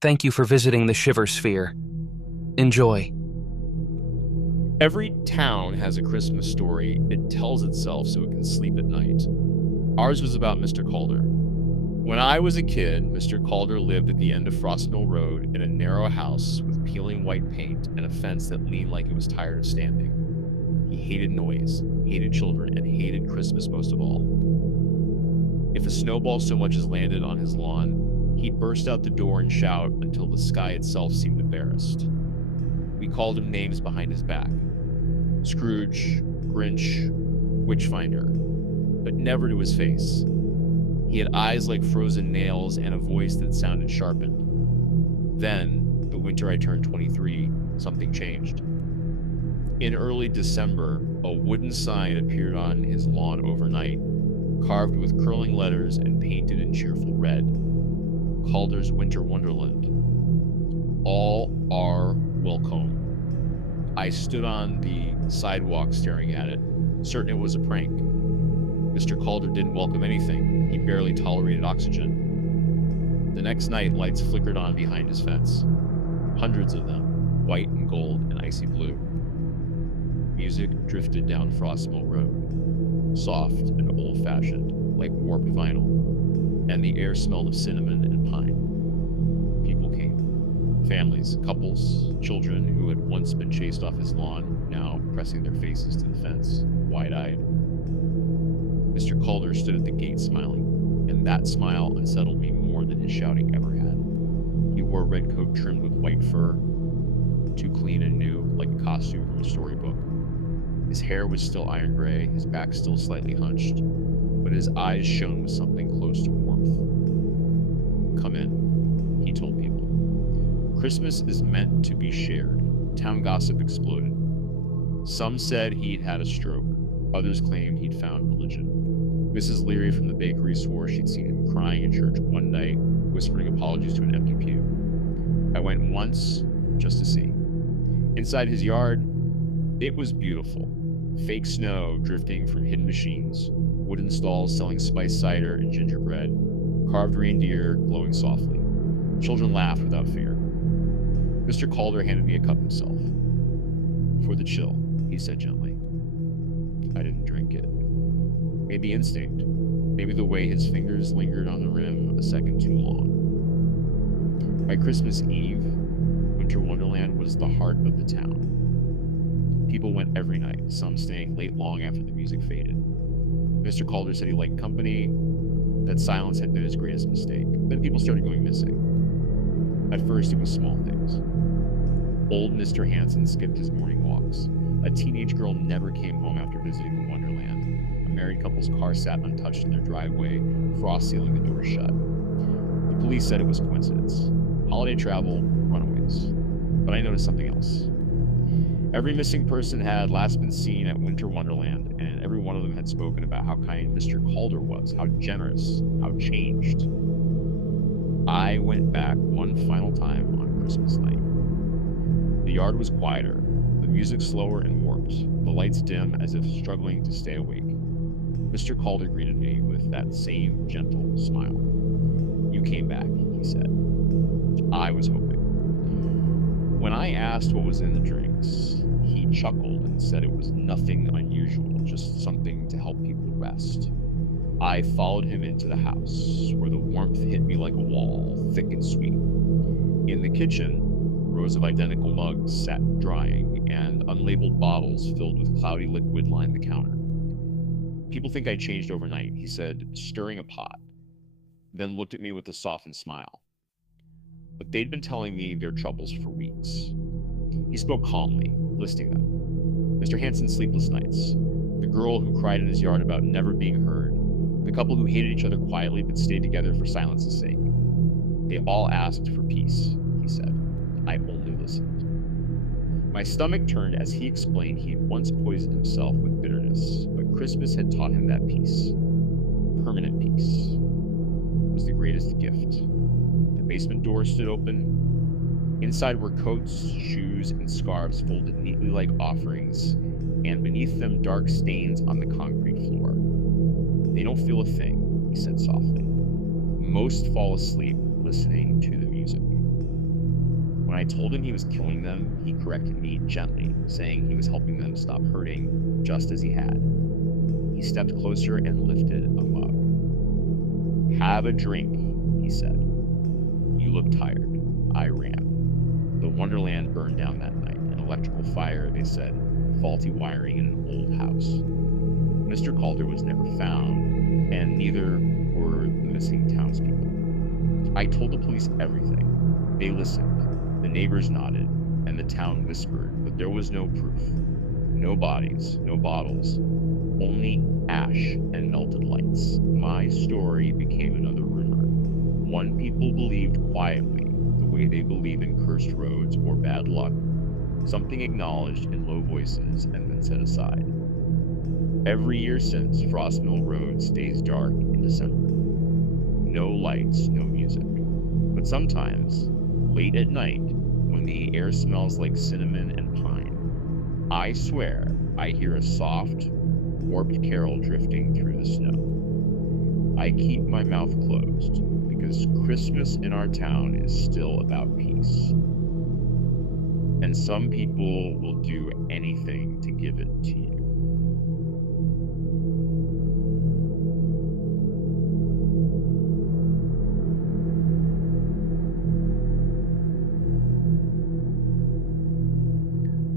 Thank you for visiting the Shiver Sphere. Enjoy. Every town has a Christmas story. It tells itself so it can sleep at night. Ours was about Mr. Calder. When I was a kid, Mr. Calder lived at the end of Frostmill Road in a narrow house with peeling white paint and a fence that leaned like it was tired of standing. He hated noise, hated children, and hated Christmas most of all. If a snowball so much as landed on his lawn, he'd burst out the door and shout until the sky itself seemed embarrassed. We called him names behind his back. Scrooge, Grinch, Witchfinder, but never to his face. He had eyes like frozen nails and a voice that sounded sharpened. Then, the winter I turned 23, something changed. In early December, a wooden sign appeared on his lawn overnight, carved with curling letters and painted in cheerful red. Calder's Winter Wonderland. All are welcome. I stood on the sidewalk staring at it, certain it was a prank. Mr. Calder didn't welcome anything. He barely tolerated oxygen. The next night, lights flickered on behind his fence. Hundreds of them, white and gold and icy blue. Music drifted down Frostmill Road, soft and old-fashioned, like warped vinyl, and the air smelled of cinnamon and pine. People came. Families, couples, children who had once been chased off his lawn, now pressing their faces to the fence, wide-eyed. Mr. Calder stood at the gate smiling, and that smile unsettled me more than his shouting ever had. He wore a red coat trimmed with white fur, too clean and new, like a costume from a storybook. His hair was still iron gray, his back still slightly hunched, but his eyes shone with something close to warmth. "Come in," he told people. Christmas is meant to be shared. Town gossip exploded. Some said he'd had a stroke. Others claimed he'd found religion. Mrs. Leary from the bakery swore she'd seen him crying in church one night, whispering apologies to an empty pew. I went once, just to see. Inside his yard, it was beautiful. Fake snow drifting from hidden machines, wooden stalls selling spiced cider and gingerbread, carved reindeer glowing softly. Children laughed without fear. Mr. Calder handed me a cup himself. "For the chill," he said gently. I didn't drink it. Maybe instinct. Maybe the way his fingers lingered on the rim a second too long. By Christmas Eve, Winter Wonderland was the heart of the town. People went every night, some staying late long after the music faded. Mr. Calder said he liked company, that silence had been his greatest mistake. Then people started going missing. At first, it was small things. Old Mr. Hanson skipped his morning walks. A teenage girl never came home after visiting the Wonderland. A married couple's car sat untouched in their driveway, frost sealing the door shut. The police said it was coincidence. Holiday travel, runaways. But I noticed something else. Every missing person had last been seen at Winter Wonderland, and every one of them had spoken about how kind Mr. Calder was, how generous, how changed. I went back one final time on Christmas night. The yard was quieter, the music slower and warped, the lights dim as if struggling to stay awake. Mr. Calder greeted me with that same gentle smile. "You came back," he said. I was hoping. When I asked what was in the drinks, he chuckled and said it was nothing unusual, just something to help people rest. I followed him into the house, where the warmth hit me like a wall, thick and sweet. In the kitchen, rows of identical mugs sat drying, and unlabeled bottles filled with cloudy liquid lined the counter. "People think I changed overnight," he said, stirring a pot, then looked at me with a softened smile. But they'd been telling me their troubles for weeks. He spoke calmly, listing them. Mr. Hanson's sleepless nights, the girl who cried in his yard about never being heard, the couple who hated each other quietly but stayed together for silence's sake. They all asked for peace, he said. I only listened. My stomach turned as he explained he had once poisoned himself with bitterness, but Christmas had taught him that peace, permanent peace, was the greatest gift. The basement door stood open. Inside were coats, shoes, and scarves folded neatly like offerings, and beneath them dark stains on the concrete floor. They don't feel a thing, he said softly. Most fall asleep listening to the music. When I told him he was killing them, he corrected me gently, saying he was helping them stop hurting, just as he had. He stepped closer and lifted a mug. "Have a drink," he said. "You look tired." I ran. The Wonderland burned down that night. An electrical fire, they said. Faulty wiring in an old house. Mr. Calder was never found, and neither were the missing townspeople. I told the police everything. They listened. The neighbors nodded, and the town whispered, but there was no proof. No bodies, no bottles, only ash and melted lights. My story became another rumor. One people believed quietly, the way they believe in cursed roads or bad luck. Something acknowledged in low voices and then set aside. Every year since, Frost Mill Road stays dark in December. No lights, no music. But sometimes, late at night, when the air smells like cinnamon and pine, I swear I hear a soft, warped carol drifting through the snow. I keep my mouth closed because Christmas in our town is still about peace. And some people will do anything to give it to you.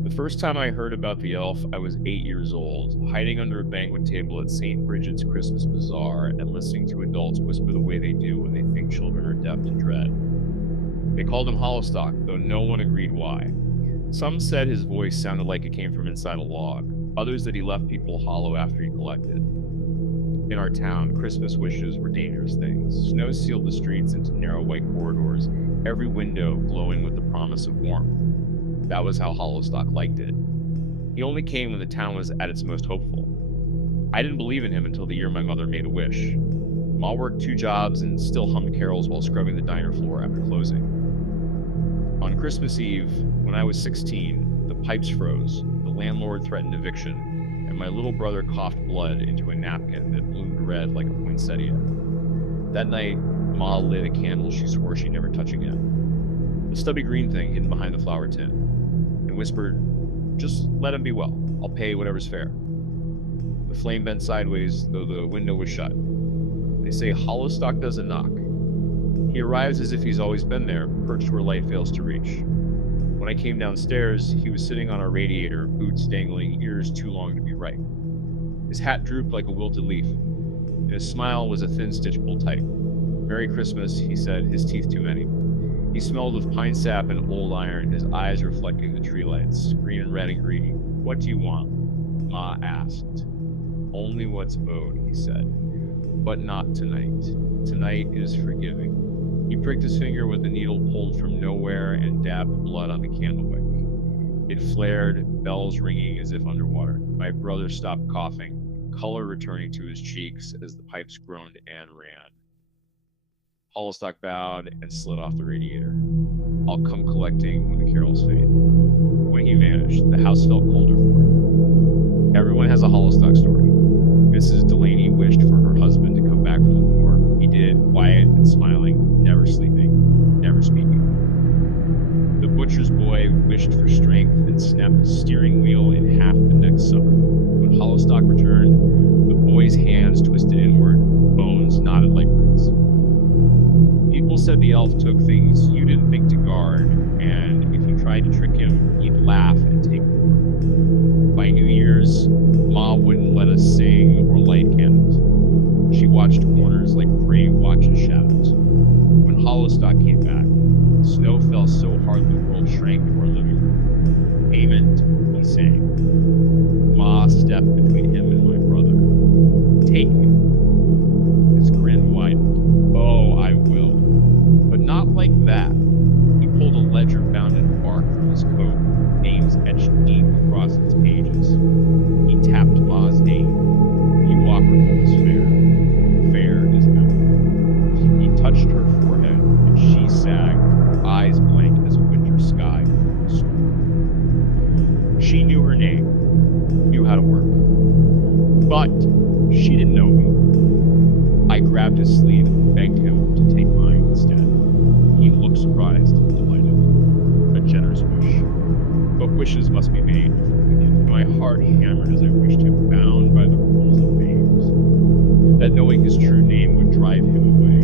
The first time I heard about the elf, I was 8 years old, hiding under a banquet table at St. Bridget's Christmas Bazaar and listening to adults whisper the way they do when they think children are deaf to dread. They called him Hollowstock, though no one agreed why. Some said his voice sounded like it came from inside a log, others that he left people hollow after he collected. In our town, Christmas wishes were dangerous things. Snow sealed the streets into narrow white corridors, every window glowing with the promise of warmth. That was how Hollowstock liked it. He only came when the town was at its most hopeful. I didn't believe in him until the year my mother made a wish. Ma worked 2 jobs and still hummed carols while scrubbing the diner floor after closing. On Christmas Eve, when I was 16, the pipes froze, the landlord threatened eviction, and my little brother coughed blood into a napkin that bloomed red like a poinsettia. That night, Ma lit a candle she swore she'd never touch again. The stubby green thing hidden behind the flower tin, and whispered, "Just let him be well. I'll pay whatever's fair." The flame bent sideways, though the window was shut. They say Hollowstock doesn't knock. He arrives as if he's always been there, perched where light fails to reach. When I came downstairs, he was sitting on a radiator, boots dangling, ears too long to be right. His hat drooped like a wilted leaf, and his smile was a thin stitch pulled tight. "Merry Christmas," he said, his teeth too many. He smelled of pine sap and old iron, his eyes reflecting the tree lights, green and red and greedy. "What do you want?" Ma asked. "Only what's owed," he said. "But not tonight. Tonight is forgiving." He pricked his finger with a needle pulled from nowhere and dabbed blood on the candlewick. It flared, bells ringing as if underwater. My brother stopped coughing, color returning to his cheeks as the pipes groaned and ran. Hollowstock bowed and slid off the radiator. "I'll come collecting when the carols fade." When he vanished, the house felt colder for it. Everyone has a Hollowstock story. Mrs. Delaney wished for her husband to come back from the war. He did, quiet and smiling, never sleeping, never speaking. The butcher's boy wished for strength and snapped the steering wheel in half the next summer. When Hollowstock returned, the boy's hands twisted inward, bones knotted like roots. People said the elf took things you didn't think to guard, and if you tried to trick him, he'd laugh and take over. By New Year's, Ma wouldn't let us sing or light candles. She watched corners like prey watches shadows. When Hollowstock came back, snow fell so hard the world shrank to our living room. "Payment," he sang. Ma stepped between him and my brother. "Take me." His grin widened. "Oh, I will. But not like that." He pulled a ledger bound in bark from his coat, names etched deep across its pages. He tapped Ma's name. "You offered what was fair. Fair is good." He touched her forehead, and she sagged, her eyes blank as a winter sky before a storm. She knew her name, knew how to work. But she didn't know me. I grabbed his sleeve and begged him to take mine instead. He looked surprised and delighted. A wishes must be made before we can. My heart hammered as I wished him bound by the rules of names, that knowing his true name would drive him away.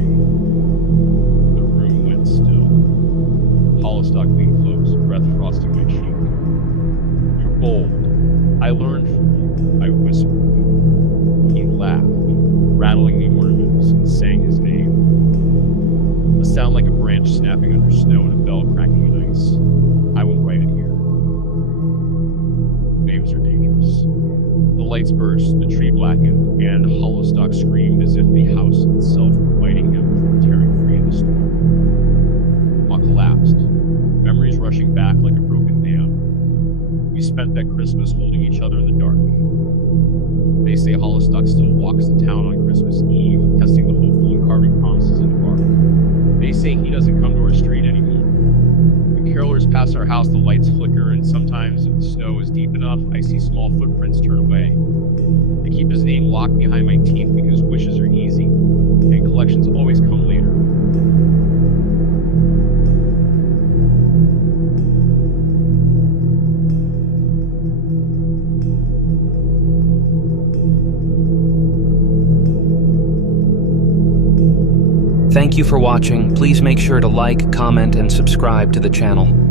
The room went still. Hollistock leaned close, breath frosting my cheek. "You're bold. I learned from you," I whispered. He laughed, rattling the ornaments, and sang his name. A sound like a branch snapping under snow and a bell cracking in ice. I won't write it here. Names are dangerous. The lights burst, the tree blackened, and Hollistock screamed as if the house itself were fighting him from tearing free in the storm. I collapsed, memories rushing back like a broken dam. We spent that Christmas holding each other in the dark. They say Hollistock still walks the town on Christmas Eve, testing the hopeful and carving promises into bark. They say he doesn't come to our street anymore. When carolers pass our house, the lights flicker, and sometimes, if the snow is deep enough, I see small footprints turn away. I keep his name locked behind my teeth because wishes are easy, and collections always come later. Thank you for watching. Please make sure to like, comment, and subscribe to the channel.